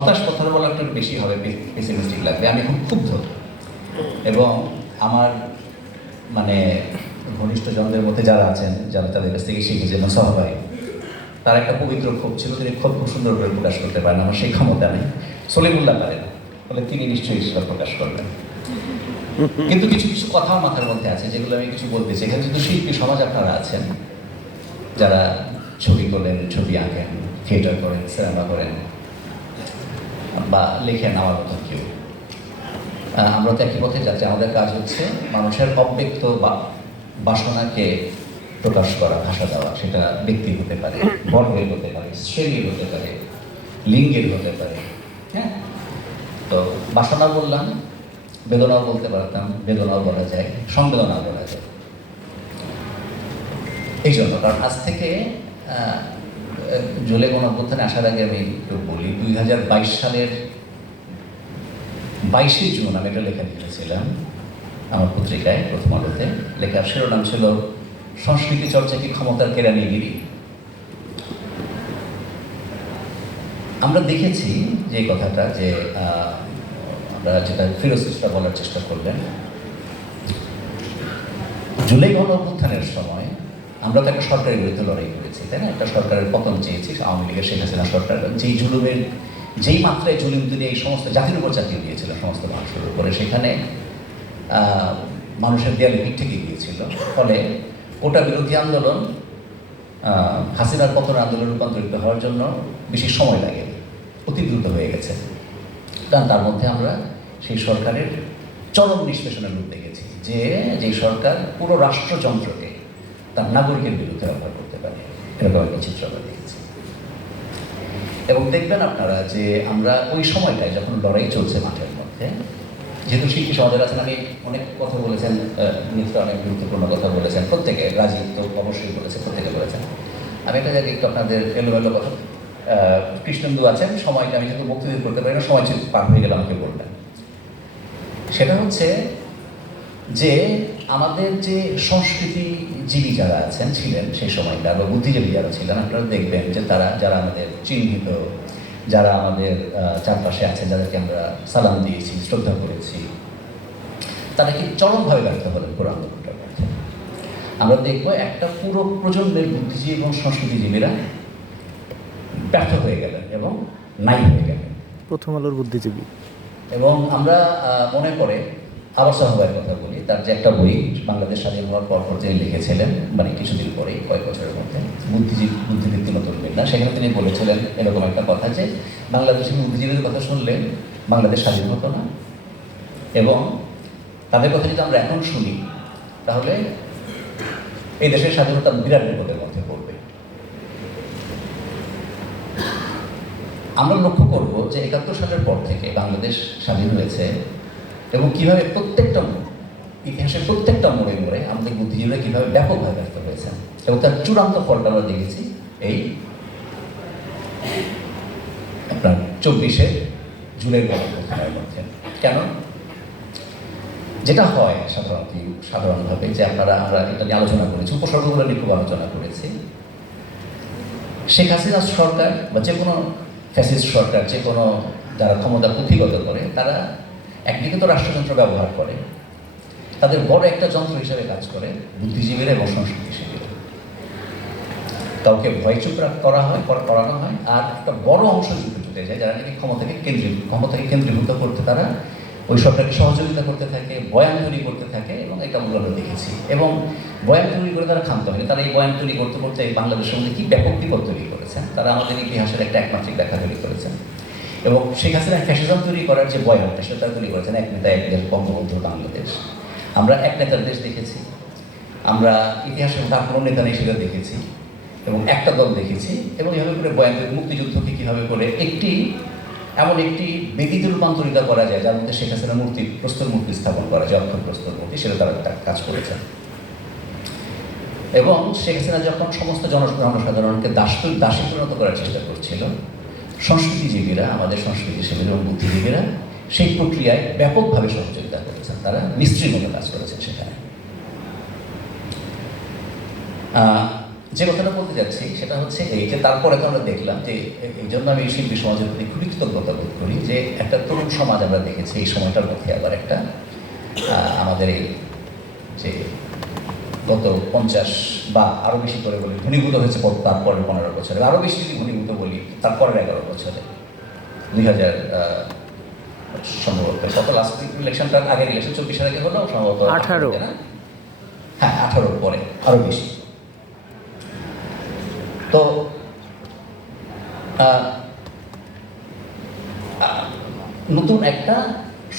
হতাশ কথাটা বলা একটু বেশি হবে, পেসিমিস্টিক লাগবে। আমি খুব ক্ষুব্ধ এবং আমার মানে ঘনিষ্ঠ জনদের মধ্যে যারা আছেন, যারা তাদের কাছ থেকে শিখেছে এবং সহভাই, তার একটা পবিত্র ক্ষোভ ছিল, তিনি ক্ষোভ খুব সুন্দর করে প্রকাশ করতে পারেন। আমার সেই ক্ষমতা নেই, সলিমুল্লাহ পারেন, ফলে তিনি নিশ্চয়ই সেটা প্রকাশ করবেন। কিন্তু কিছু কিছু কথা মাথার মধ্যে আছে যেগুলো আমি কিছু বলতে চাই। এখানে যেহেতু শিল্পী সমাজ আপনারা আছেন, যারা ছবি করেন, ছবি আঁকেন, থিয়েটার করেন, সিনেমা করেন বা লেখেন আমার মতো কেউ, আমরা তো একই পথে যাচ্ছি। আমাদের কাজ হচ্ছে মানুষের অব্যক্ত বা বাসনাকে প্রকাশ করা, ভাষা দেওয়া। সেটা ব্যক্তি হতে পারে, বর্ণের হতে পারে, শ্রেণীর হতে পারে, লিঙ্গের হতে পারে। হ্যাঁ, তো বাসনা বললাম, বেদনাও বলতে পারতাম, বেদনাও বলা যায়, সংবেদনাও বলা যায়। এই জন্য কারণ আজ থেকে জুলাই গণঅভ্যুত্থানে আসার আগে আমি একটু বলি, 2022 সালের 22শে জুন আমি একটা লেখা লিখেছিলাম আমার পত্রিকায়, প্রথম আলোতে। লেখার শিরোনাম ছিল সংস্কৃতি চর্চা কি ক্ষমতার কেরানিগিরি। আমরা দেখেছি যে কথাটা, যে আমরা যেটা ফিরোজ ইসলা বলার চেষ্টা করলেন, জুলাই গণঅভ্যুত্থানের সময় আমরা তো একটা সরকারের বিরুদ্ধে লড়াই করেছি, তাই না? একটা সরকারের পতন চেয়েছি, আওয়ামী লীগের, শেখ হাসিনা সরকার যেই জুলুমের, যেই মাত্রায় জুলুম তিনি এই সমস্ত জাতির উপর চাপিয়ে দিয়েছিল, সমস্ত মানুষের উপরে, সেখানে মানুষের দেয়ালে পিঠ থেকে গিয়েছিল। ফলে ওটা বিরোধী আন্দোলন হাসিনার পতন আন্দোলন রূপান্তরিত হওয়ার জন্য বেশি সময় লাগে, অতি দ্রুত হয়ে গেছে। কারণ তার মধ্যে আমরা সেই সরকারের চরম নিষ্পেষণের রূপ দেখেছি, যে যেই সরকার পুরো রাষ্ট্রযন্ত্রকে তার নাগরিকের বিরুদ্ধে ব্যবহার করতে পারে, এরকম একটা চিত্র আমরা দেখেছি। এবং দেখবেন আপনারা যে আমরা ওই সময়টায় যখন লড়াই চলছে মাঠের মধ্যে, যেহেতু শিল্পী সমাজের আছেন, আমি অনেক কথা বলেছেন, মিত্র অনেক গুরুত্বপূর্ণ কথা বলেছেন, প্রত্যেকে, রাজীব তো অবশ্যই বলেছে, প্রত্যেকে বলেছেন। আমি একটা জায়গায় একটু আপনাদের এলোমেলো কথা, কৃষ্ণেন্দু আছেন, সময়টা আমি যেহেতু বক্তৃতা করতে পারি না, সময় পার হয়ে গেলে আমাকে বলবেন। সেটা হচ্ছে যে আমাদের যে সংস্কৃতিজীবী যারা আছেন, ছিলেন সেই সময়টা, বা বুদ্ধিজীবী যারা ছিলেন, আপনারা দেখবেন যে তারা, যারা আমাদের চিহ্নিত, যারা আমাদের চারপাশে আছেন, যাদেরকে আমরা সালাম দিয়েছি, শ্রদ্ধা করেছি, তারা কি চরমভাবে ব্যর্থ হলেন পুরো আন্দোলনটার মধ্যে। আমরা দেখব একটা পুরো প্রজন্মের বুদ্ধিজীবী এবং সংস্কৃতিজীবীরা ব্যর্থ হয়ে গেলেন এবং নাই হয়ে গেলেন। প্রথম আলোর বুদ্ধিজীবী। এবং আমরা মনে করে আবার সহবায়ের কথা বলি, তার যে একটা বই বাংলাদেশ স্বাধীন হওয়ার পর তিনি লিখেছিলেন, মানে কিছুদিন পরেই, কয়েক বছরের মধ্যে, বুদ্ধিবৃত্তি নতুন বিদ্যা। সেখানে তিনি বলেছিলেন এরকম একটা কথা, যে বাংলাদেশের বুদ্ধিজীবীদের কথা শুনলে বাংলাদেশ স্বাধীন হতো না, এবং তাদের কথা যদি আমরা এখন শুনি তাহলে এই দেশের স্বাধীনতা বিরাট বিপদের মধ্যে পড়বে। আমরা লক্ষ্য করব যে 71 সালের পর থেকে বাংলাদেশ স্বাধীন হয়েছে, এবং কীভাবে প্রত্যেকটা ইতিহাসের প্রত্যেকটা মোড়ে মোড়ে আমাদের বুদ্ধিজীবীরা কীভাবে ব্যাপকভাবে ব্যর্থ হয়েছেন, এবং তার চূড়ান্ত ফলটা আমরা দেখেছি এই আপনার 24শে জুলাই গণঅভ্যুত্থানের মধ্যে। কেন? যেটা হয় সাধারণভাবে, যে আমরা এটা নিয়ে আলোচনা করেছি, উপসর্গগুলো নিয়ে খুব আলোচনা করেছি। শেখ হাসিনা সরকার বা যে কোনো ফ্যাসিস্ট সরকার, যে কোনো যারা ক্ষমতা পুঁথিগত করে, তারা একদিকে তো রাষ্ট্রযন্ত্র ব্যবহার করে, তাদের বড় একটা যন্ত্র হিসেবে কাজ করে বুদ্ধিজীবীরা এবং সংস্কৃতিজীবীরা। কাউকে ভয়চুপ করানো হয়, আর একটা বড় অংশ জুটে যায় যারা নাকি ক্ষমতাকে কেন্দ্রীভূত করতে, তারা ওই সরকারকে সহযোগিতা করতে থাকে, বয়ান তৈরি করতে থাকে, এবং এটা আমরা দেখেছি। এবং বয়ান তৈরি করে তারা ক্ষান্ত হয়নি, তারা এই বয়ান তৈরি করতে করতে এই বাংলাদেশের মধ্যে কি ব্যাপক বিপদ তৈরি করেছেন। তারা আমাদের ইতিহাসের একটা একমাত্রিক ব্যাখ্যা তৈরি করেছেন, এবং শেখ হাসিনা ফ্যাসিজম তৈরি করার যে বয়ানটা, সেটা তৈরি করেছেন এক নেতা, এক দেশ, বঙ্গবন্ধু বাংলাদেশ। আমরা এক নেতার দেশ দেখেছি, আমরা ইতিহাসের তার কোনো নেতা নেই সেটা দেখেছি, এবং একটা দল দেখেছি, এবং এভাবে করে বয়ান তৈরি, মুক্তিযুদ্ধকে কীভাবে করে এমন একটি বেদিতে রূপান্তরিত করা যায়, যার মধ্যে শেখ হাসিনার প্রস্তর মূর্তি স্থাপন করা যায়, অক্ষর প্রস্তর মূর্তি, সেটা তারা কাজ করেছেন। এবং শেখ হাসিনা যখন সমস্ত জনসাধারণকে দাসী পরিণত করার চেষ্টা করছিল, সংস্কৃতিজীবীরা, আমাদের সংস্কৃতিজীবীরা এবং বুদ্ধিজীবীরা সেই প্রক্রিয়ায় ব্যাপকভাবে সহযোগিতা করেছেন, তারা মিস্ত্রির মতো কাজ করেছেন সেখানে। যে কথাটা বলতে যাচ্ছি সেটা হচ্ছে এই যে তারপরে তো আমরা দেখলাম যে এই জন্য আমি শিল্পী সমাজের প্রতি খুবই কৃতজ্ঞতা বোধ করি যে একটা তরুণ সমাজ আমরা দেখেছি এই সময়টার মধ্যে আবার একটা আমাদের এই যে গত 50 বা আরও বেশি করে বলি ঘনীভূত হয়েছে তারপরের 15 বছরে, আরও বেশি যদি ঘনীভূত বলি তারপরের 11 বছরে 2000 সম্ভবত কত লাস্ট ইলেকশনটার আগের ইলেকশন 24 আগে হলো সম্ভবত 18 না, হ্যাঁ 18 পরে আরও বেশি। তো নতুন একটা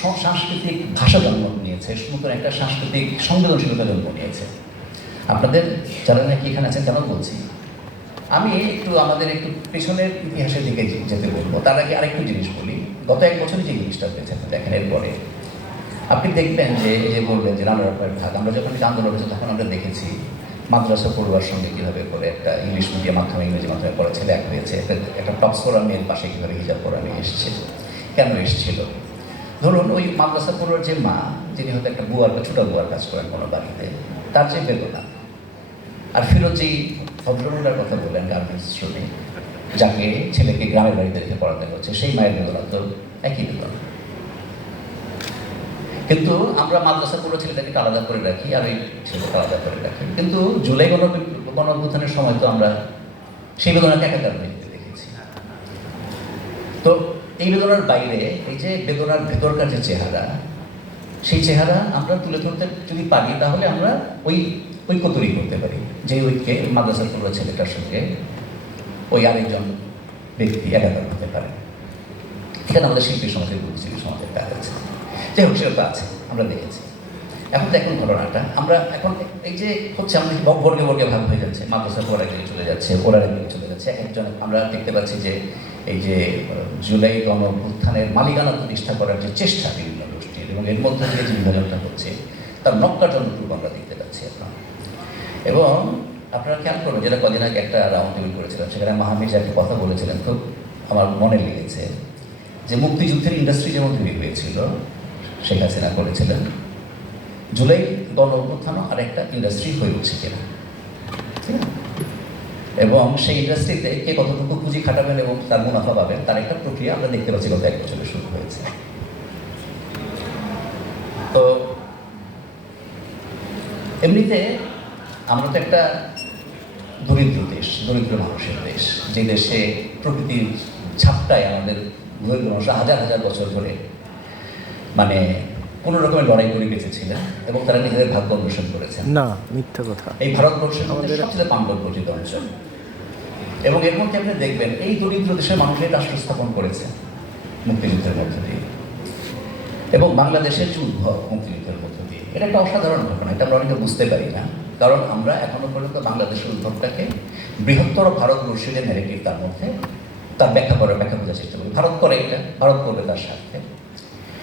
সাংস্কৃতিক ভাষা জন্ম নিয়েছে, নতুন একটা সাংস্কৃতিক সংবেদনশীলতা জন্ম নিয়েছে। আপনাদের যারা নাকি এখানে আছেন কেন বলছি, আমি একটু আমাদের একটু পেছনের ইতিহাসের দিকে যেতে বলবো। তার আগে আরেকটু জিনিস বলি, গত 1 বছরে যে জিনিসটা হয়েছে দেখেন, এরপরে আপনি দেখবেন যে বলবেন যে নানা রকমের ভাগ। আমরা যখন আন্দোলন হয়েছে তখন আমরা দেখেছি মাদ্রাসা পড়ুয়ার সঙ্গে কীভাবে করে একটা ইংলিশ মিডিয়াম মাধ্যমে ইংরেজি মাধ্যমে পড়া ছেলে এক হয়েছে, একটা টপস করা মেয়ের পাশে কীভাবে হিজাব পরা মেয়ে এসছে, কেন এসেছিল। ধরুন ওই মাদ্রাসা পড়ুয়ার যে মা, যিনি হয়তো একটা বুয়ার বা ছোটো বুয়ার কাজ করেন কোনো বাড়িতে, তার যে বেদনা, আর ফিরোজ যেই ভদ্রমহিলার কথা বললেন গার্মেন্টস শ্রমে, যাকে ছেলেকে গ্রামের বাড়িতে রেখে পড়াতে হচ্ছে, সেই মায়ের বেদনা তো একই বেদনা। কিন্তু আমরা মাদ্রাসা পুরো ছেলেটাকে আলাদা করে রাখি আর ওই ছেলেটাকে আলাদা করে রাখি, কিন্তু জুলাই গণঅভ্যুত্থানের সময় তো আমরা সেই বেদনাকে একাকার দেখতে দেখেছি। তো এই বেদনার বাইরে এই যে বেদনার ভেতরকার যে চেহারা, সেই চেহারা আমরা তুলে ধরতে যদি পারি তাহলে আমরা ওই ঐক্য তৈরি করতে পারি, যে ঐক্যে মাদ্রাসা পুরো ছেলেটার সঙ্গে ওই আরেকজন ব্যক্তি একাকার হতে পারে। এখানে আমাদের শিল্পী সমাজের বুদ্ধিজীবী সমাজের কাজ আছে, যাই হোক সেটা আছে, আমরা দেখেছি। এখন দেখুন ঘটনাটা, আমরা এখন এই যে হচ্ছে আমাদের বর্গে বর্গে ভাগ হয়ে যাচ্ছে, মাদ্রাসা ওরা দিকে চলে যাচ্ছে, ওরা দিকে চলে যাচ্ছে। একজন আমরা দেখতে পাচ্ছি যে এই যে জুলাই গণঅভ্যুত্থানের মালিকানা প্রতিষ্ঠা করার যে চেষ্টা বিভিন্ন গোষ্ঠীর, এবং এর মধ্যে দিয়ে যে বিভাজনটা হচ্ছে তার নক্কারজনক আমরা দেখতে পাচ্ছি এখন। এবং আপনারা খেয়াল করবেন, যেটা কদিন আগে একটা রাউন্ড টেবিল করেছিলাম, সেখানে মাহমির একটা কথা বলেছিলেন, খুব আমার মনে লেগেছে, যে মুক্তিযুদ্ধের ইন্ডাস্ট্রি যেমন তৈরি হয়েছিল, শেখ হাসিনা করেছিলেন, জুলাই গণঅভ্যুত্থানও আর একটা ইন্ডাস্ট্রি হয়ে উঠছে কিনা, এবং সেই ইন্ডাস্ট্রিতে কে কতটুকু পুঁজি খাটাবেন এবং তার মুনাফা পাবেন তার একটা প্রক্রিয়া আমরা দেখতে পাচ্ছি গত 1 বছরে শুরু হয়েছে। তো এমনিতে আমরা তো একটা দরিদ্র দেশ, দরিদ্র মানুষের দেশ, যে দেশে প্রকৃতির ঝাপটায় আমাদের মানুষ হাজার হাজার বছর ধরে মানে কোনো রকমের লড়াই করে বেঁচেছিলেন এবং তারা নিজেদের ভাগ্য অন্বেষণ করেছেন। না, মিথ্যা কথা। এই ভারতবর্ষের মধ্যে সবচেয়ে পাণ্ডবরচিত অঞ্চল, এবং এর মধ্যে আপনি দেখবেন এই দরিদ্র দেশের মানুষের রাষ্ট্র স্থাপন করেছে মুক্তিযুদ্ধের মধ্য দিয়ে, এবং বাংলাদেশের যে উদ্ভব মুক্তিযুদ্ধের মধ্য দিয়ে, এটা একটা অসাধারণ ঘটনা। এটা আমরা অনেকে বুঝতে পারি না, কারণ আমরা এখনো পর্যন্ত বাংলাদেশের উদ্ভবটাকে বৃহত্তর ভারতবর্ষের ন্যারেটিভ, তার মধ্যে তার ব্যাখ্যা বোঝার চেষ্টা করি। ভারত করে এটা, ভারত করবে তার স্বার্থে,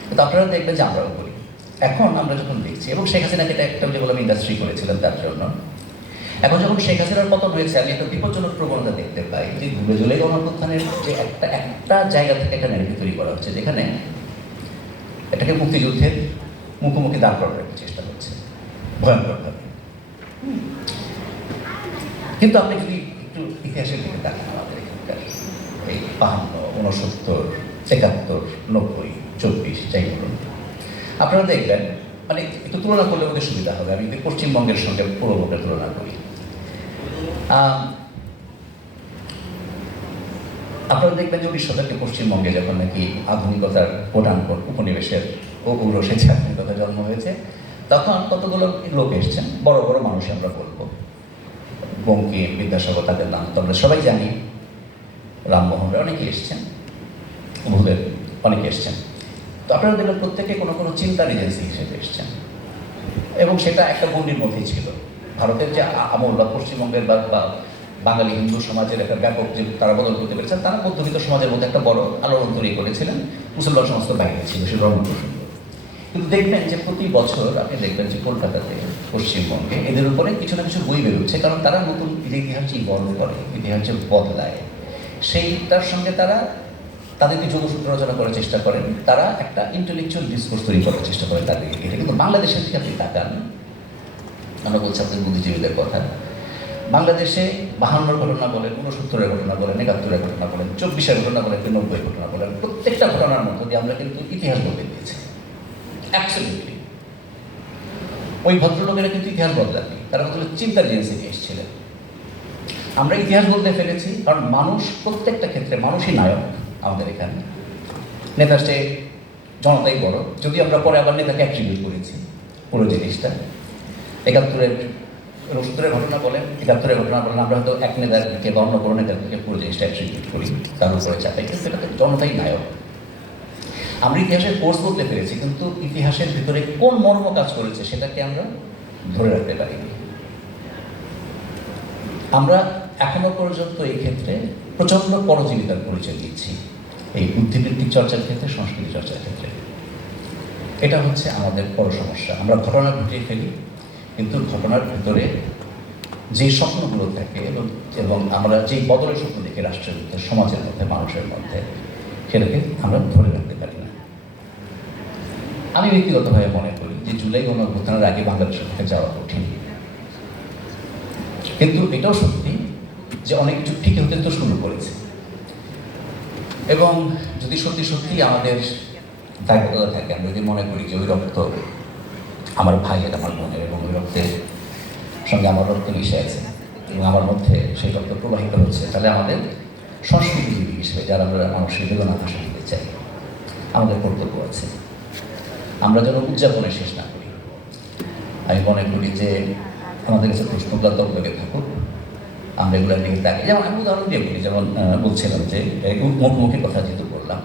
কিন্তু আপনারা দেখবেন যে আমরাও করি। এখন আমরা যখন দেখছি, এবং শেখ হাসিনাকে এটা একটা যেগুলো আমি ইন্ডাস্ট্রি করেছিলাম তার জন্য, এখন যখন শেখ হাসিনার পতন হয়েছে, আমি একটা বিপজ্জনক প্রবণতা দেখতে পাই যে জুলাই গণঅভ্যুত্থানের যে একটা জায়গা থেকে একটা ন্যারেটিভ তৈরি করা হচ্ছে, যেখানে এটাকে মুক্তিযুদ্ধের মুখোমুখি দাঁড় করার একটা চেষ্টা হচ্ছে ভয়ঙ্করভাবে। কিন্তু আপনি যদি একটু ইতিহাসের দিকে তাকান, আমাদের এখানকার এই 52, 69, 71, 90, 24 যাই বলুন, আপনারা দেখবেন মানে একটু তুলনা করলে আমাদের সুবিধা হবে। আমি যদি পশ্চিমবঙ্গের সঙ্গে পূর্ববঙ্গের তুলনা করি, আপনারা দেখবেন যে 19 শতকে পশ্চিমবঙ্গে যখন নাকি আধুনিকতার কোটানকোট উপনিবেশের ঔরসে আধুনিকতা জন্ম হয়েছে, তখন কতগুলো লোক এসছেন, বড় বড় মানুষ আমরা বলবো, বঙ্কিম, বিদ্যাসাগর, তাদের নাম তো আমরা সবাই জানি, রামমোহন রায় অনেকে এসছেন, ভূদেব অনেকে এসছেন। তো আপনারা দেখবেন প্রত্যেকে কোনো কোনো চিন্তার এজেন্সি হিসেবে এসছেন, এবং সেটা একটা গণ্ডির মধ্যেই ছিল। ভারতের যে আমল বা পশ্চিমবঙ্গের বা বাঙালি হিন্দু সমাজের একটা ব্যাপক যে তারা বদল করতে পেরেছেন, তারা মধ্যবিত্ত সমাজের মধ্যে একটা বড় আলোড়ন তৈরি করেছিলেন। মুসলমান সমাজ তো বাইরে ছিল, সে ব্রহ্মপ্রসঙ্গ। কিন্তু দেখবেন যে প্রতি বছর আপনি দেখবেন যে কলকাতাতে, পশ্চিমবঙ্গে এদের উপরে কিছু না কিছু বই বেরোচ্ছে, কারণ তারা নতুন ইতিহাস ইভলভ করে, ইতিহাস বদলায়, সেইটার সঙ্গে তারা তাদেরকে যোগসূত্র রচনা করার চেষ্টা করেন, তারা একটা ইন্টেলেকচুয়াল ডিসকোর্স তৈরি করার চেষ্টা করেন তাদেরকে। এটা কিন্তু বাংলাদেশের দিকে আপনি তাকান, আমরা বলছি আপনাদের বুদ্ধিজীবীদের কথা, বাংলাদেশে 52-র ঘটনা বলেন, 69-এর ঘটনা বলেন, 71-এর ঘটনা বলেন, 24-এর ঘটনা বলেন, 90-এর ঘটনা বলেন, প্রত্যেকটা ঘটনার মধ্য দিয়ে আমরা কিন্তু ইতিহাস বদলে দিয়েছি। অ্যাবসলিউটলি। ওই ভদ্রলোকেরা কিন্তু ইতিহাস বদলাননি, তারা বদলে চিন্তার জিনিস নিয়ে এসেছিলেন। আমরা ইতিহাস বলতে ফেলেছি, কারণ মানুষ প্রত্যেকটা ক্ষেত্রে মানুষই নায়ক আমাদের এখানে। নেতার চেয়ে জনতাই বড়, যদি আমরা পরে আবার নেতাকে অ্যাট্রিবিউট করেছি পুরো জিনিসটা। 71-এর ঘটনা বলেন, 71-এর ঘটনা বলেন, আমরা হয়তো এক নেতাকে বা অন্য কোনো নেতাকে পুরো জিনিসটা অ্যাট্রিবিউট করি, তার উপরে চাপাই, কিন্তু সেটাতে জনতাই নায়ক। আমরা ইতিহাসের কোর্স বলতে পেরেছি, কিন্তু ইতিহাসের ভিতরে কোন মর্ম কাজ করেছে সেটাকে আমরা ধরে রাখতে পারিনি। আমরা এখনো পর্যন্ত এই ক্ষেত্রে প্রচণ্ড পরজীবিতার পরিচয় দিচ্ছি, এই বুদ্ধিবৃত্তিক চর্চার ক্ষেত্রে, সংস্কৃতি চর্চার ক্ষেত্রে। এটা হচ্ছে আমাদের বড় সমস্যা। আমরা ঘটনা ঘটিয়ে ফেলি, কিন্তু ঘটনার ভিতরে যে স্বপ্নগুলো থাকে এবং আমরা যেই বদলের স্বপ্ন দেখি রাষ্ট্রের মধ্যে, সমাজের মধ্যে, মানুষের মধ্যে, সেটাকে আমরা ধরে রাখতে পারি না। আমি ব্যক্তিগতভাবে মনে করি যে জুলাই গণঅভ্যুত্থানের আগে বাংলাদেশের থেকে যাওয়া কঠিন, কিন্তু এটাও সত্যি যে অনেক কিছু ঠিক হতে তো শুরু করেছে। এবং যদি সত্যি সত্যি আমাদের দায়বদ্ধতা থাকে, আমরা যদি মনে করি যে ওই রক্ত আমার ভাইয়ের, আমার বোনের, এবং ওই রক্তের সঙ্গে আমার রক্ত মিশে আছে এবং আমার মধ্যে সেই রক্ত প্রবাহিত হচ্ছে, তাহলে আমাদের সংস্কৃতিজীবী হিসেবে যারা আমরা মানুষের বেদনা ভাষা দিতে চাই, আমাদের কর্তব্য আছে। আমরা যেন উদযাপনে শেষ না করি। আমি মনে করি যে আমাদের কাছে প্রশ্নগুলো তকবে থাকুক, আমরা এগুলো নিয়ে থাকি। যেমন আমি উদাহরণ দিয়ে বলি, যেমন বলছিলাম যে মুখোমুখি কথা যেহেতু বললাম,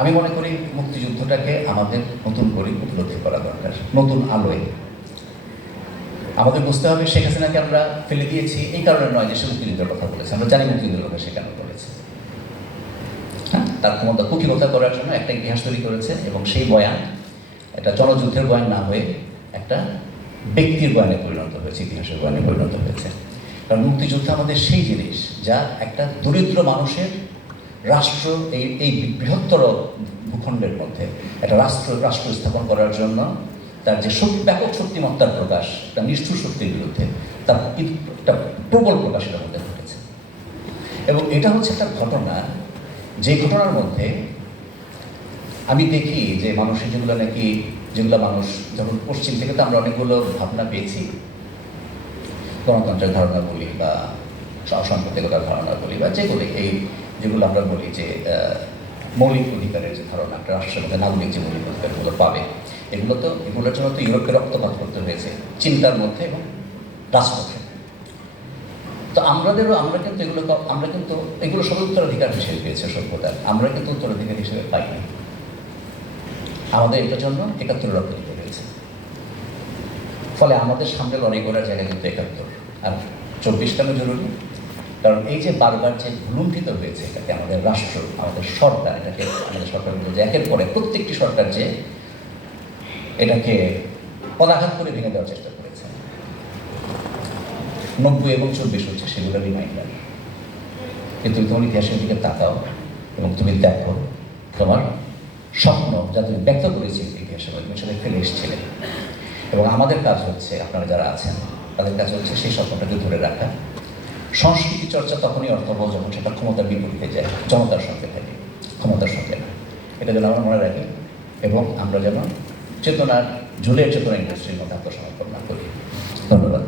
আমি মনে করি মুক্তিযুদ্ধটাকে আমাদের নতুন করে উপলব্ধি করা দরকার, নতুন আলোয়। আমাদের বুঝতে হবে শেখ হাসিনাকে আমরা ফেলে দিয়েছি এই কারণে নয় যে সে মুক্তিযুদ্ধের কথা বলেছে, আমরা জানি মুক্তিযুদ্ধের কথা সে কেন বলেছে। হ্যাঁ, তার ক্ষমতা কুক্ষিগতা করার জন্য একটা ইতিহাস তৈরি করেছে, এবং সেই বয়ান একটা জনযুদ্ধের বয়ান না হয়ে একটা ব্যক্তির বয়ানে পরিণত হয়েছে, ইতিহাসের বয়ানে পরিণত হয়েছে। কারণ মুক্তিযুদ্ধ আমাদের সেই জিনিস যা একটা দরিদ্র মানুষের রাষ্ট্র, এই বৃহত্তর ভূখণ্ডের মধ্যে একটা রাষ্ট্র স্থাপন করার জন্য তার যে ব্যাপক শক্তিমত্তার প্রকাশ, তার নিষ্ঠুর শক্তির বিরুদ্ধে তার একটা প্রবল প্রকাশ এর মধ্যে ঘটেছে। এবং এটা হচ্ছে একটা ঘটনা, যে ঘটনার মধ্যে আমি দেখি যে মানুষের যেগুলো মানুষ যখন পশ্চিম থেকে, তো আমরা অনেকগুলো ভাবনা পেয়েছি, গণতন্ত্রের ধারণা বলি বা অসাম্প্রদায়িকতার ধারণা বলি, বা যেগুলো আমরা বলি যে মৌলিক অধিকারের যে ধারণা, একটা রাষ্ট্রের মধ্যে নাগরিক যে মৌলিক অধিকারগুলো পাবে, এগুলোর জন্য তো ইউরোপকে রক্তপাত করতে হয়েছে চিন্তার মধ্যে এবং রাজপথে। তো আমরা কিন্তু এগুলো সব উত্তরাধিকার হিসেবে পেয়েছে সভ্যতার, আমরা কিন্তু উত্তরাধিকার হিসেবে পাইনি। আমাদের এটার জন্য 71 রক্ত দিতে হয়েছে। ফলে আমাদের সামনে লড়াই করার জায়গা কিন্তু 71 আর 24 কেন জরুরি? কারণ এই যে বারবার যে ভুলুণ্ঠিত হয়েছে, এটাকে আমাদের রাষ্ট্র, আমাদের সরকার, এটাকে আমাদের সরকার যে একের পরে প্রত্যেকটি সরকার যে এটাকে পদাঘাত করে ভেঙে দেওয়ার চেষ্টা করেছে। 90 এবং 24 হচ্ছে সেগুলো রিমাইন্ডার। কিন্তু তুমি ইতিহাসের দিকে তাকাও এবং তুমি দেখো তোমার স্বপ্ন যা তুমি ব্যক্ত করেছিলে ইতিহাসের মধ্যে, তুমি সেটা ফেলে এসেছিলে। এবং আমাদের কাজ হচ্ছে, আপনারা যারা আছেন তাদের কাজ হচ্ছে সেই স্বপ্নটাকে ধরে রাখা। সংস্কৃতি চর্চা তখনই অর্থবহ যখন সেটা ক্ষমতার বিপরীতে যায়, জনতার সঙ্গে থাকে, ক্ষমতার সঙ্গে না। এটা যেন আমরা মনে রাখি, এবং আমরা যেন জুলের চেতনা ইন্ডাস্ট্রির মধ্যে আত্মসমর্পণ না করি। ধন্যবাদ।